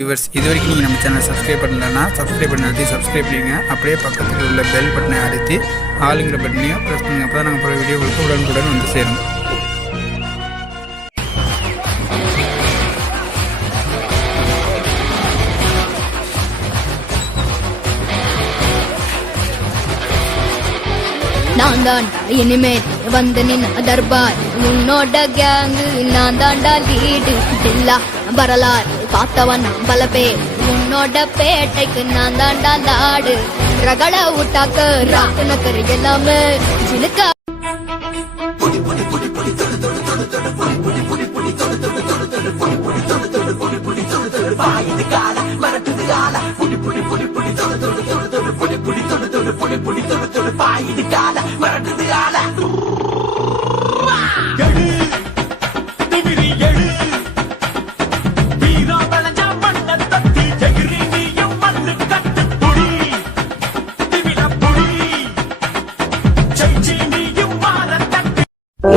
Viewers, இது வரைக்கும் நீங்கள் நம்ம சேனலை சப்ஸ்கிரைப் பண்ணலன்னா சப்ஸ்கிரைப் பண்ணி அழுத்தி சப்ஸ்கிரைப் பண்ணுங்க. அப்படியே பக்கத்தில் உள்ள பெல் பட்டனை அழுத்தி ஆளுங்கிற பட்டனையும் ப்ரெஸ் பண்ணுங்க. அப்போ தான் நாங்கள் போகிற வீடியோகளுக்கு உடனுக்குடன் வந்து சேரும். நான் தாண்டா இனிமேல் வந்து நின்ன தர்பார், உன்னோட கேங்கு நான் தாண்டா லீடு. எல்லா வரலாறு பார்த்தவன் பல பேர், உன்னோட பேட்டைக்கு நான் தாண்டா லாடு. ரகட விட்டாக்க ராக்குனக்கர் எல்லாமே ஜிலுக்கா.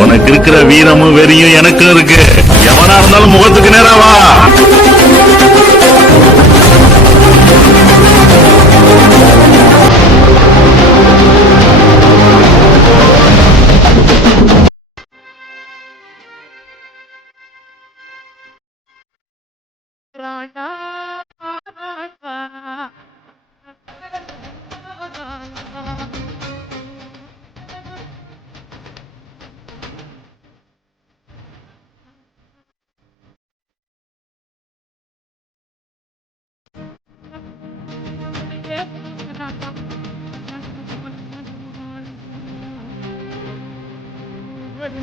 உனக்கு இருக்கிற வீரமும் வெறியும் எனக்கு இருக்கு. எவனா இருந்தாலும் முகத்துக்கு நேராவா. ராணா